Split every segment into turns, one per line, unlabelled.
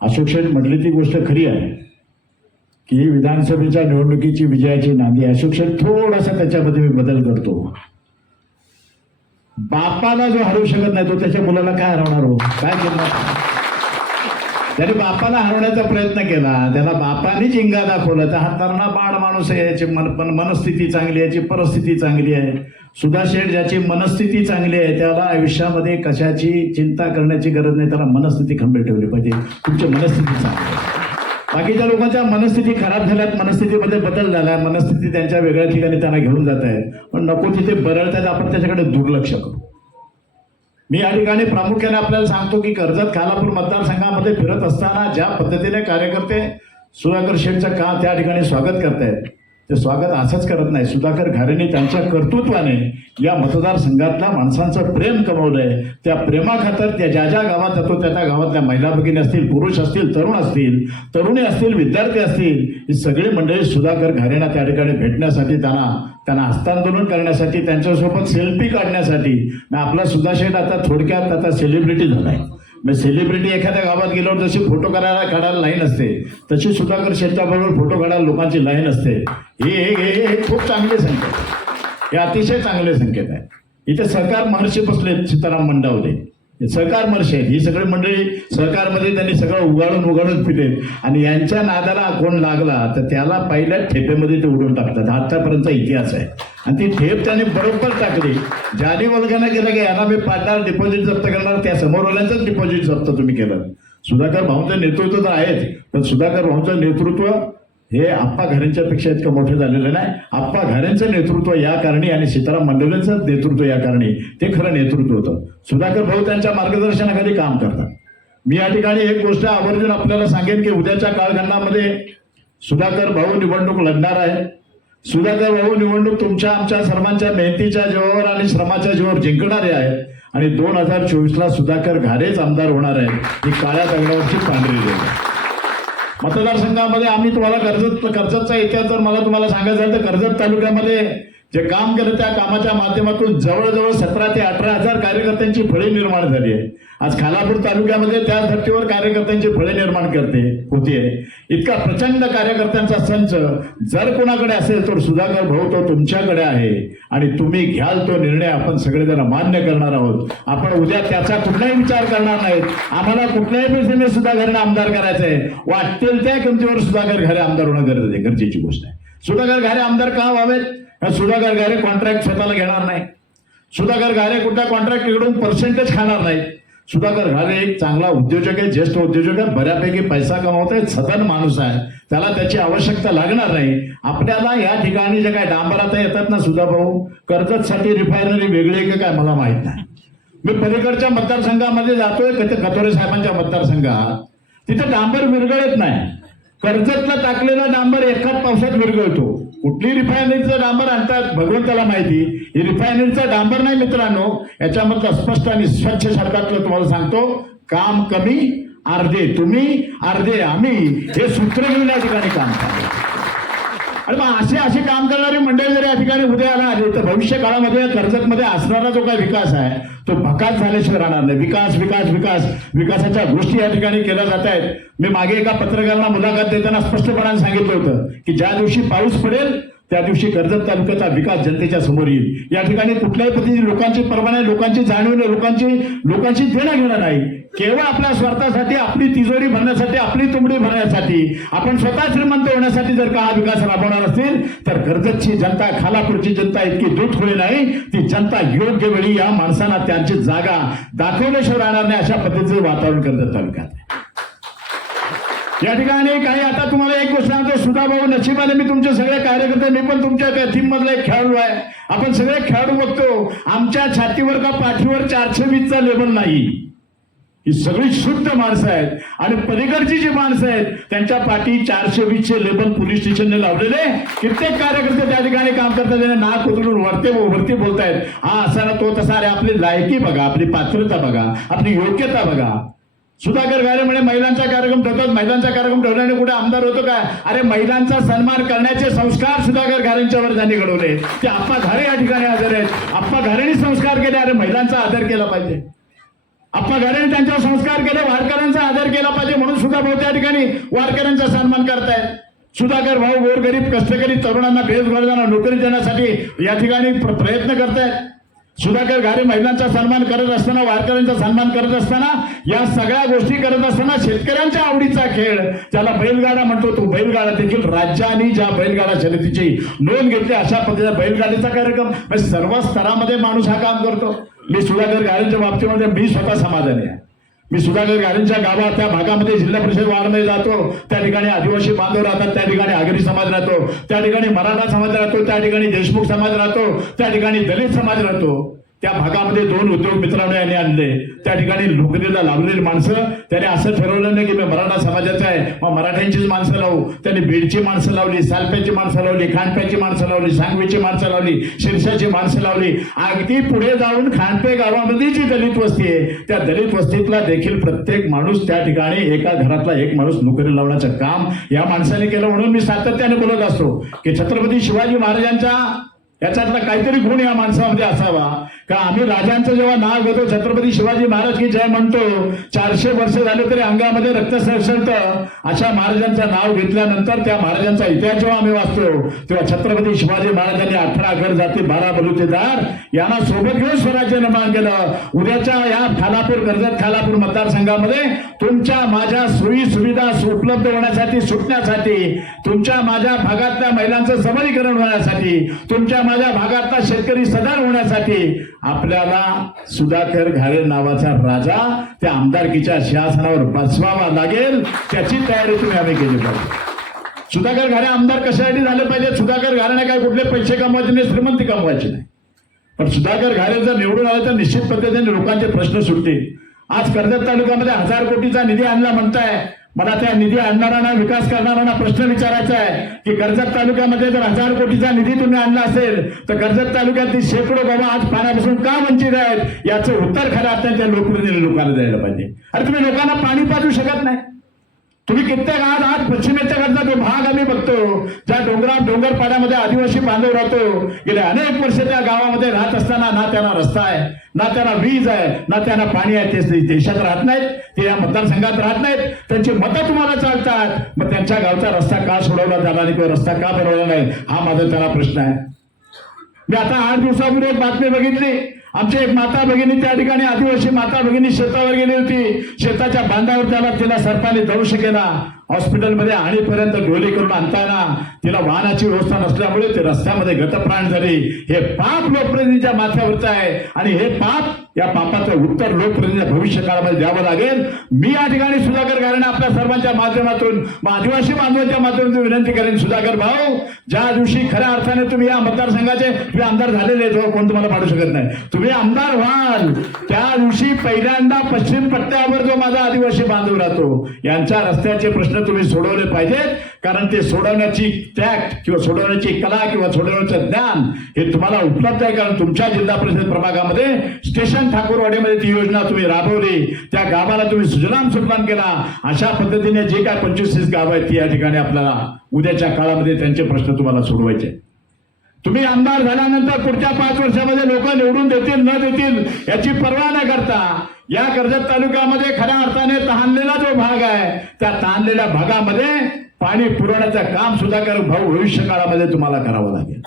अशोक शेठ म्हटली ती गोष्ट खरी आहे की विधानसभेच्या निवडणुकीची विजयाची नांदी अशोक शेठ थोडासा त्याच्यामध्ये मी बदल करतो. बापाला जो हरवू शकत नाही तो त्याच्या मुलाला काय हरवणार हो? काय केलं त्याने बापाला हरवण्याचा प्रयत्न केला त्याला बापाने जिंगा दाखवला तर हा तरणा बाळ माणूस आहे याची मन पण मनस्थिती चांगली आहे याची परिस्थिती चांगली आहे. सुधा शेठ ज्याची मनस्थिती चांगली आहे त्याला आयुष्यामध्ये कशाची चिंता करण्याची गरज नाही त्याला मनस्थिती खंबीर ठेवली पाहिजे. तुमची मनस्थिती चांगली आहे. बाकीच्या लोकांच्या मनस्थिती खराब झाल्यात मनस्थितीमध्ये बदल झाला मनस्थिती त्यांच्या वेगळ्या ठिकाणी त्यांना घेऊन जात आहे पण नको तिथे बरळतात आपण त्याच्याकडे दुर्लक्ष करू. मी या ठिकाणी प्रामुख्याने आपल्याला सांगतो की कर्जत खालापूर मतदारसंघामध्ये फिरत असताना ज्या पद्धतीने कार्यकर्ते सुधाकर शेठचं का त्या ठिकाणी स्वागत करतायत ते स्वागत असंच करत नाही. सुधाकर घारेने त्यांच्या कर्तृत्वाने या मतदारसंघातल्या माणसांचं प्रेम कमवलंय. त्या प्रेमाखातर त्या ज्या ज्या गावात जातो त्या त्या गावातल्या महिला भगिनी असतील पुरुष असतील तरुण असतील तरुणी असतील विद्यार्थी असतील ही सगळी मंडळी सुधाकर घारेना त्या ठिकाणी भेटण्यासाठी त्यांना त्यांना हस्तांदोलन करण्यासाठी त्यांच्यासोबत सेल्फी काढण्यासाठी. आपला सुधाशेठ आता थोडक्यात आता सेलिब्रिटी झालाय. म्हणजे सेलिब्रिटी एखाद्या गावात गेल्यावर जशी फोटो करायला काढायला लाईन असते तशी सुधाकर शेट्टाबरोबर फोटो काढायला लोकांची लाईन असते. हे हे हे हे खूप चांगले संकेत. आहे. हे अतिशय चांगले संकेत आहे. इथे सरकार महर्षी बसले सीताराम मंडावले. सहकार महर्षी ही सगळी मंडळी सहकारमध्ये त्यांनी सगळं उगाडून उगाडून फिरेल. आणि यांच्या नादाला कोण लागला तर त्याला पहिल्या ठेपेमध्ये ते उडून टाकतात. आत्तापर्यंतचा इतिहास आहे. आणि ती ठेप त्यांनी बरोबर टाकली. ज्याने वर्गाने केलं की यांना मी पाडणार डिपॉझिट जप्त करणार त्या समोरवाल्यांचंच डिपॉझिट जप्त तुम्ही केलं. सुधाकर भाऊंचं नेतृत्व तर आहेच पण सुधाकर भाऊंचं नेतृत्व हे आप्पा घरेंच्या पेक्षा इतकं मोठं झालेलं नाही. आप्पा घरेंचं नेतृत्व या कारणी आणि सीताराम मंडलेंचं नेतृत्व या कारणी. ते खरं नेतृत्व होतं. सुधाकर भाऊ त्यांच्या मार्गदर्शनाखाली काम करतात. मी या ठिकाणी एक गोष्ट आवर्जून आपल्याला सांगेन की उद्याच्या कालखंडामध्ये सुधाकर भाऊ निवडणूक लढणार आहे. सुधाकर भाऊ निवडणूक तुमच्या आमच्या सर्वांच्या मेहनतीच्या जीवावर आणि श्रमाच्या जीवावर जिंकणारे आहेत. आणि दोन हजार चोवीसला सुधाकर घारेच आमदार होणार आहेत. ही काळ्या दगडावरची पांढरी रेघ मतदारसंघामध्ये आम्ही तुम्हाला कर्जत कर्जतचा इतिहास जर मला तुम्हाला सांगायचं झालं तर कर्जत तालुक्यामध्ये जे काम केलं त्या कामाच्या माध्यमातून जवळजवळ सतरा ते अठरा हजार कार्यकर्त्यांची फळे निर्माण झाली आहे. आज खालापूर तालुक्यामध्ये त्या धर्तीवर कार्यकर्त्यांची फळे निर्माण करते होतीये. इतका प्रचंड कार्यकर्त्यांचा संच जर कोणाकडे असेल तर सुधाकर भाऊ तो तुमच्याकडे आहे. आणि तुम्ही घ्याल तो निर्णय आपण सगळेजण मान्य करणार आहोत. आपण उद्या त्याचा कुठलाही विचार करणार नाहीत. आम्हाला कुठल्याही पैशाने सुधाकरने आमदार करायचं आहे वाटतील त्या किमतीवर सुधाकर घरे आमदार होणं गरजेचं आहे गरजेची गोष्ट आहे. सुधाकर घरे आमदार का व्हावेत? सुधाकर घरे कॉन्ट्रॅक्ट स्वतःला घेणार नाही सुधाकर घारे कुठल्या कॉन्ट्रॅक्ट इकडून पर्सेंटेज खाणार नाही सुधाकर घाले एक चांगला उद्योजक आहे ज्येष्ठ उद्योजक आहे बऱ्यापैकी पैसा कमावत आहे सदन माणूस आहे. त्याला त्याची आवश्यकता लागणार नाही. आपल्याला या ठिकाणी जे काय डांबरात येतात ना सुधा भाऊ कर्जतसाठी रिफायनरी वेगळी आहे का काय मला माहीत नाही. मी पलीकडच्या मतदारसंघामध्ये जातोय कथ- कथोरे साहेबांच्या मतदारसंघात. तिथे डांबर विरघळत नाही. कर्जतला टाकलेला डांबर एकाच पावसात विरघळतो. कुठली रिफायनरीचं डांबर आणतात भगवंताला माहिती. हे रिफायनरीचा डांबर नाही मित्रांनो याच्यामधलं स्पष्ट आणि स्वच्छ शब्दातलं तुम्हाला सांगतो काम कमी अर्धे तुम्ही अर्धे आम्ही. हे सूत्र घेऊन या ठिकाणी काम करतो आणि मग असे असे काम करणारी मंडळी जर या ठिकाणी उदयाला आली तर भविष्य काळामध्ये कर्जतमध्ये असणारा जो काही विकास आहे तो भकास झाल्याशिवाय राहणार नाही. विकास विकास विकास. विकासाच्या गोष्टी या ठिकाणी केल्या जात आहेत. मी मागे एका पत्रकारांना मुलाखत देताना स्पष्टपणाने सांगितलं होतं की ज्या दिवशी पाऊस पडेल त्या दिवशी कर्जत तालुक्याचा विकास जनतेच्या समोर येईल. या ठिकाणी कुठल्याही पद्धतीने लोकांची परवाने लोकांची जाणीव लोकांची लोकांची देणं घेणं नाही. केवळ आपल्या स्वार्थासाठी आपली तिजोरी भरण्यासाठी आपली तुंबडी भरण्यासाठी आपण स्वतः श्रीमंत होण्यासाठी जर का हा विकास राबवणार असेल तर कर्जतची जनता खालापूरची जनता इतकी दूध नाही. ती जनता योग्य वेळी या माणसांना त्यांची जागा दाखवल्याशिवाय राहणार नाही अशा पद्धतीचं वातावरण कर्जत तालुक्यात या ठिकाणी काही आता तुम्हाला एक गोष्ट सांगतो सुधा भाऊ नशिबाने मी तुमचे सगळे कार्यकर्ते मी पण तुमच्या टीम मधला एक खेळाडू आहे. आपण सगळे खेळाडू बघतो आमच्या छातीवर का पाठीवर चारशे वीसचा लेबल नाही. ही सगळी शुद्ध माणसं आहेत. आणि पलीकडची जी माणसं आहेत त्यांच्या पाठी चारशे वीसशे लेबल पोलीस स्टेशनने लावलेले कित्येक कार्यकर्ते त्या ठिकाणी काम करतात त्यांना नाक उतरून वरते वरती बोलतायत. हा असा ना तो तसा अरे आपली लायकी बघा आपली पात्रता बघा आपली योग्यता बघा. सुधाकर गारे म्हणे महिलांचा कार्यक्रम ठेवतात महिलांचा कार्यक्रम ठेवल्याने कुठे आमदार होतो काय? अरे महिलांचा सन्मान करण्याचे संस्कार सुधाकर घारेंच्यावर त्यांनी घडवले. ते आप्पा घारे या ठिकाणी हजर आहेत. आप्पा घारेंनी संस्कार केले अरे महिलांचा आदर केला पाहिजे. घराने त्यांच्यावर संस्कार केले वारकऱ्यांचा आदर केला पाहिजे म्हणून सुद्धा भाऊ त्या ठिकाणी वारकऱ्यांचा सन्मान करतायत. सुधाकर भाऊ गोरगरीब कष्टकरी तरुणांना बेरोजगारांना नोकरी देण्यासाठी या ठिकाणी प्रयत्न करतायत. सुधाकर घारे महिलांचा सन्मान करत असताना वारकऱ्यांचा सन्मान करत असताना या सगळ्या गोष्टी करत असताना शेतकऱ्यांच्या आवडीचा खेळ ज्याला बैलगाडा म्हणतो तो बैलगाडा देखील राज्याने ज्या बैलगाडा शर्यतीची नोंद घेतली अशा पद्धतीचा बैलगाडीचा कार्यक्रम. म्हणजे सर्व स्तरामध्ये माणूस हा काम करतो. मी सुधाकर घारेंच्या बाबतीमध्ये मी स्वतः समाधानी आहे. मी सुधाकर गाडींच्या गावात त्या भागामध्ये जिल्हा परिषद वार्डमध्ये जातो त्या ठिकाणी आदिवासी बांधव राहतात त्या ठिकाणी आगरी समाज राहतो त्या ठिकाणी मराठा समाज राहतो त्या ठिकाणी देशमुख समाज राहतो त्या ठिकाणी दलित समाज राहतो. त्या भागामध्ये दोन उद्योग मित्रांनो यांनी आणले. त्या ठिकाणी नोकरीला लावलेली माणसं त्याने असं ठरवलं नाही की मी मराठा समाजाचा आहे मग मराठ्यांचीच माणसं लावू. त्याने बीडची माणसं लावली सालप्याची माणसं लावली खानप्याची माणसं लावली सांगवीची माणसं लावली शिरसाची माणसं लावली. अगदी पुढे जाऊन खानपे गावामध्ये जी दलित वस्ती आहे त्या दलित वस्तीतला देखील प्रत्येक माणूस त्या ठिकाणी एका घरातला एक माणूस नोकरी लावण्याचं काम या माणसाने केलं. म्हणून मी सातत्याने बोलत असतो की छत्रपती शिवाजी महाराजांच्या याच्यातला काहीतरी गुण या माणसामध्ये असावा. का आम्ही राजांचं जेव्हा नाव घेतो छत्रपती शिवाजी महाराज की जय म्हणतो चारशे वर्ष झाले तरी अंगामध्ये रक्त सरसळतं अशा महाराजांचं नाव घेतल्यानंतर त्या महाराजांचा इतिहास जेव्हा आम्ही वाचतो तेव्हा छत्रपती शिवाजी महाराजांनी अठरा घर जाती बारा बलुतेदार यांना सोबत घेऊन स्वराज्य निर्माण केलं. उद्याच्या या खालापूर कर्जत खालापूर मतदारसंघामध्ये तुमच्या माझ्या सोयी सुविधा उपलब्ध होण्यासाठी सुटण्यासाठी तुमच्या माझ्या भागातल्या महिलांचं सबलीकरण होण्यासाठी तुमच्या माझ्या भागातला शेतकरी सदार होण्यासाठी आपल्याला सुधाकर घारे नावाचा राजा त्या आमदारकीच्या शासनावर बसवावा लागेल त्याची तयारी तुम्ही आम्ही केली पाहिजे. सुधाकर घारे आमदार कशासाठी झाले पाहिजे? सुधाकर घारेने काय कुठले पैसे कमवायचे नाही श्रीमंती कमवायची नाही. पण सुधाकर घारे जर निवडून आले तर निश्चित पद्धतीने लोकांचे प्रश्न सुटतील. आज कर्जत तालुक्यामध्ये हजार कोटीचा निधी आणला म्हणताय मला त्या निधी आणणाऱ्यांना विकास करणाऱ्यांना प्रश्न विचारायचा आहे की कर्जत तालुक्यामध्ये जर हजार कोटीचा निधी तुम्ही आणला असेल तर कर्जत तालुक्यातील शेकडो बाबा आज पाण्यापासून का वंचित आहेत? याचं उत्तर खरं अर्थाने त्या लोकप्रतिनिधी लोकांना द्यायला पाहिजे. अरे तुम्ही लोकांना पाणी पाजू शकत नाही. तुम्ही कित्येक आज आज पश्चिमेच्या कडचा जो भाग आम्ही बघतो ज्या डोंगरा डोंगर पाड्यामध्ये आदिवासी बांधव राहतो. गेले अनेक वर्ष त्या गावामध्ये राहत असताना ना त्यांना रस्ता आहे ना त्यांना वीज आहे ना त्यांना पाणी आहे ते देशात राहत नाहीत ते या मतदारसंघात राहत नाहीत. त्यांची मतं तुम्हाला चालतात मग त्यांच्या गावचा रस्ता का सोडवला जाणार नाही किंवा रस्ता का बनवला नाही हा माझा त्याला प्रश्न आहे. मी आता आठ दिवसापूर्वी एक बातमी बघितली. आमच्या एक माता भगिनी त्या ठिकाणी आदिवासी माता भगिनी शेतावर गेली होती. शेताच्या बांधावर त्याला तिला सरकारने दंश केला हॉस्पिटलमध्ये आणीपर्यंत डोली करून आणताना तिला वाहनाची व्यवस्था नसल्यामुळे ते रस्त्यामध्ये गतप्राण झाली. हे पाप लोकप्रतिनिधीच्या माथ्यावरचं आहे. आणि हे पाप या पापाचं उत्तर लोकप्रतिनिधीच्या भविष्य काळामध्ये द्यावं लागेल. मी या ठिकाणी सुधाकर घराणे आपल्या सर्वांच्या माध्यमातून मग आदिवासी बांधवांच्या माध्यमातून विनंती करेन सुधाकर भाऊ ज्या दिवशी खऱ्या अर्थाने तुम्ही या मतदारसंघाचे तुम्ही आमदार झालेले आहेत हो, कोण तुम्हाला पाडू शकत नाही. तुम्ही आमदार व्हाल. त्या दिवशी पहिल्यांदा पश्चिम पट्ट्यावर जो माझा आदिवासी बांधव राहतो यांच्या रस्त्याचे प्रश्न तुम्ही सोडवले पाहिजेत कारण ते सोडवण्याची टॅक्ट किंवा सोडवण्याची कला किंवा सोडवण्याचं ज्ञान हे तुम्हाला उपलब्ध आहे. कारण तुमच्या जिल्हा परिषद प्रभागामध्ये स्टेशन ठाकूरवाडीमध्ये ती योजना तुम्ही राबवली. त्या गावाला तुम्ही सुजलाम सुफलाम केला. अशा पद्धतीने जे काय पंचवीस तीस गाव आहेत ती या ठिकाणी आपल्याला उद्याच्या काळामध्ये त्यांचे प्रश्न तुम्हाला सोडवायचे. तुम्ही आमदार झाल्यानंतर पुढच्या पाच वर्षामध्ये लोक निवडून देतील न देतील याची पर्वा न करता या कर्जत तालुक्यामध्ये खऱ्या अर्थाने तहानलेला जो भाग आहे त्या तहानलेल्या भागामध्ये पाणी पुरवण्याचं काम सुद्धा कर भाऊ भविष्य काळामध्ये तुम्हाला करावं लागेल.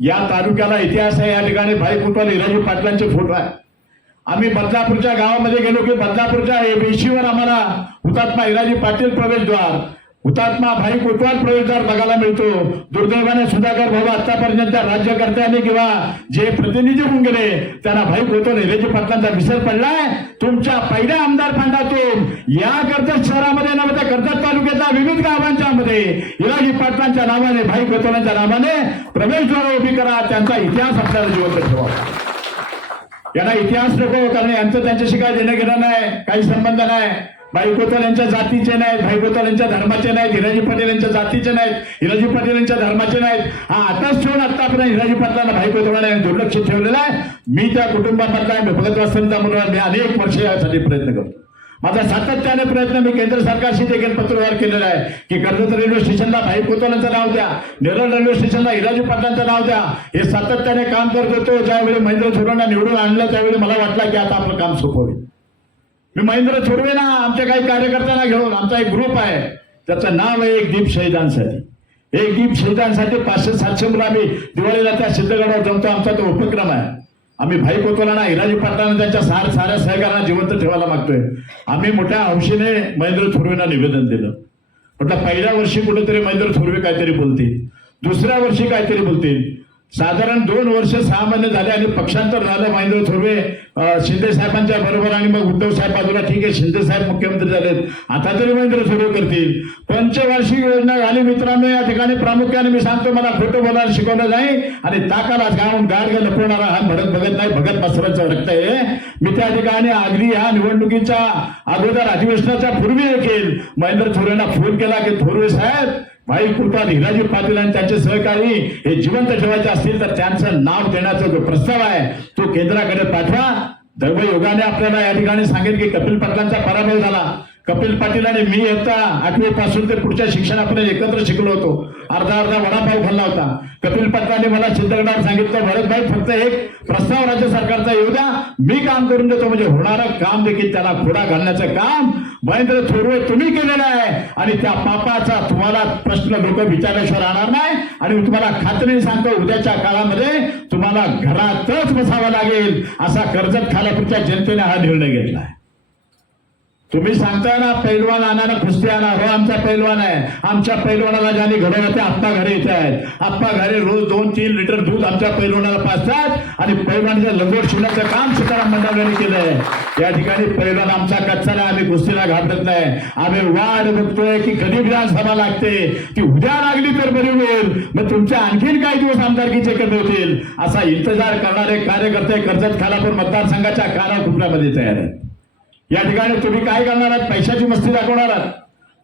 या तालुक्याला इतिहास आहे या ठिकाणी भाई कुटवाल इराजी पाटलांचे फोटो आहे. आम्ही बदलापूरच्या गावामध्ये गेलो की बदलापूरच्या वेशीवर आम्हाला हुतात्मा इराजी पाटील प्रवेशद्वार हुतात्मा भाई कोटवाल प्रवेशद्वार बघायला मिळतो. दुर्दैवाने सुधाकर भाऊ आतापर्यंत राज्यकर्त्याने राज्यकर्त्यांनी किंवा जे प्रतिनिधी होऊन गेले त्यांना भाई कोटवाल हिराजी पाटलांचा विसर पडलाय. तुमच्या पहिल्या आमदार फंडातून या कर्जत शहरामध्ये नव्हे तर कर्जत तालुक्याच्या विविध गावांच्या मध्ये हिराजी पाटलांच्या नावाने भाई कोतवालांच्या नावाने प्रवेशद्वार उभी करा. त्यांचा इतिहास आपल्याला जिवंत ठेवा. यांना इतिहास नको कारण यांचं त्यांच्याशी काय देणं घेणं नाही काही संबंध नाही. भाई कोतल यांच्या जातीचे नाहीत भाई कोतल यांच्या धर्माचे नाहीत हिराजी पटेल यांच्या जातीचे नाहीत हिराजी पटेल यांच्या धर्माचे नाहीत. हा आताच ठेवून आतापर्यंत हिराजी पाटलांना भाई कोतवाला दुर्लक्ष ठेवलेलं आहे. मी त्या कुटुंबामधला आहे मी भगत म्हणून मी अनेक वर्ष यासाठी प्रयत्न करतो. माझा सातत्याने प्रयत्न मी केंद्र सरकारशी देखील पत्रव्यवहार केलेला आहे की कर्जत रेल्वे स्टेशनला भाई कोतवालांचं नाव द्या नेरळ रेल्वे स्टेशनला हिराजी पाटलांचं नाव द्या. हे सातत्याने काम करत होतो ज्यावेळी महेंद्र झुरांना निवडून आणलं त्यावेळी मला वाटलं की आता आपलं काम सोपवेल मी महेंद्र थोरवे ना आमच्या काही कार्यकर्त्यांना घेऊन आमचा एक ग्रुप आहे. त्याचं नाव आहे एक दीप शहीदांसाठी. एक दीप शहीदांसाठी पाचशे सातशे मुलं आम्ही दिवाळीला त्या सिद्धगडावर जमतो. आमचा तो उपक्रम आहे. आम्ही भाई कोतोलांना हिराजी पाटलांना त्यांच्या सार साऱ्या सहकारांना जिवंत ठेवायला मागतोय. आम्ही मोठ्या हौशीने महेंद्र थोरवेंना निवेदन दिलं. म्हटलं पहिल्या वर्षी कुठेतरी महेंद्र थोरवे काहीतरी बोलतील. दुसऱ्या वर्षी काहीतरी बोलतील. साधारण दोन वर्ष सहा महिने झाले आणि पक्षांतर झालं महेंद्र थोरवे शिंदे साहेबांच्या बरोबर आणि मग उद्धव साहेब बाजूला ठीक आहे शिंदे साहेब मुख्यमंत्री झालेत. आता तरी महेंद्र थोरवे करतील. पंचवार्षिक योजना झाली मित्रांनो या ठिकाणी प्रामुख्याने मी सांगतो मला खोटं बोलायला शिकवलं जाईल आणि ताकाला गाऊन गाडग लपवणारा हा भडक भगत नाही भगत मास्तरांचं रक्त आहे मी त्या ठिकाणी अगदी या निवडणुकीच्या अगोदर अधिवेशनाच्या पूर्वी देखील महेंद्र थोरेंना फोन केला की थोरवे साहेब भाई कृपा हिराजी पाटील आणि त्यांचे सहकारी हे जिवंत ठेवायचे असतील तर त्यांचं नाव देण्याचा जो प्रस्ताव आहे तो केंद्राकडे पाठवा. दैवयोगाने आपल्याला या ठिकाणी सांगेल की कपिल पाटलांचा पराभव झाला. कपिल पाटील आणि मी येता आठवी पासून ते पुढच्या शिक्षणापर्यंत एकत्र शिकलो होतो. अर्धा अर्धा वडापाव खाल्ला होता. कपिल पाटलांनी मला सिद्धगडावर सांगितलं भरतभाई फक्त एक प्रस्ताव राज्य सरकारचा येऊ द्या. मी काम करून देतो म्हणजे होणारं काम देखील त्याला खोडा घालण्याचं काम महेंद्र थोरवे तुम्ही केलेलं आहे. आणि त्या पापाचा तुम्हाला प्रश्न लोक विचारल्याशिवाय राहणार नाही. आणि मी तुम्हाला खात्रीने सांगतो उद्याच्या काळामध्ये तुम्हाला घरातच बसावं लागेल. असा कर्जत खालापूरच्या जनतेने हा निर्णय घेतला आहे. तुम्ही सांगताय ना पैलवान आणायला कुस्ती आणा. हो आमचा पैलवान आहे. आमच्या पैलवानाला ज्याने घडवलं ते आप्पा घरे येत आहेत. आप्पा घरे रोज दोन तीन लिटर दूध आमच्या पैलवानाला पाजतात आणि पैलवानाच्या लगोट शिवण्याचं काम सीताराम मंडळाने केलंय या ठिकाणी पैलवान आमचा कच्चा नाही आम्ही कुस्तीला घाबरत नाही. आम्ही वाट बघतोय की कधी विधानसभा लागते ती उद्या लागली तर बरी होईल. मग तुमचे आणखीन काही दिवस आमदारकीचे कमी होतील. असा इंतजार करणारे कार्यकर्ते कर्जत खालापूर मतदारसंघाच्या कानाकुपऱ्यामध्ये तयार आहेत. या ठिकाणी तुम्ही काय करणार आहात? पैशाची मस्ती दाखवणार आहात.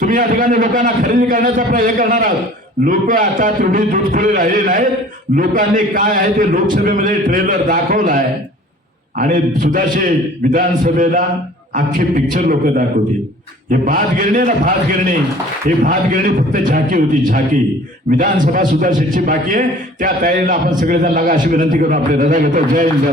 तुम्ही या ठिकाणी लोकांना खरेदी करण्याचा प्रयत्न करणार आहात. लोक आता तुम्ही दूधखोरी राहिले नाहीत लोकांनी काय आहे ते लोकसभेमध्ये ट्रेलर दाखवलाय आणि सुद्धाशे विधानसभेला अख्खे पिक्चर लोक दाखवतील. हे भात गिरणी ना भात गिरणी? हे भात गिरणी फक्त झाकी होती झाकी. विधानसभा सुद्धा शेटची बाकी आहे. त्या तयारीला आपण सगळेजण लागा अशी विनंती करून आपले रजा घेतो. जय हिंद जय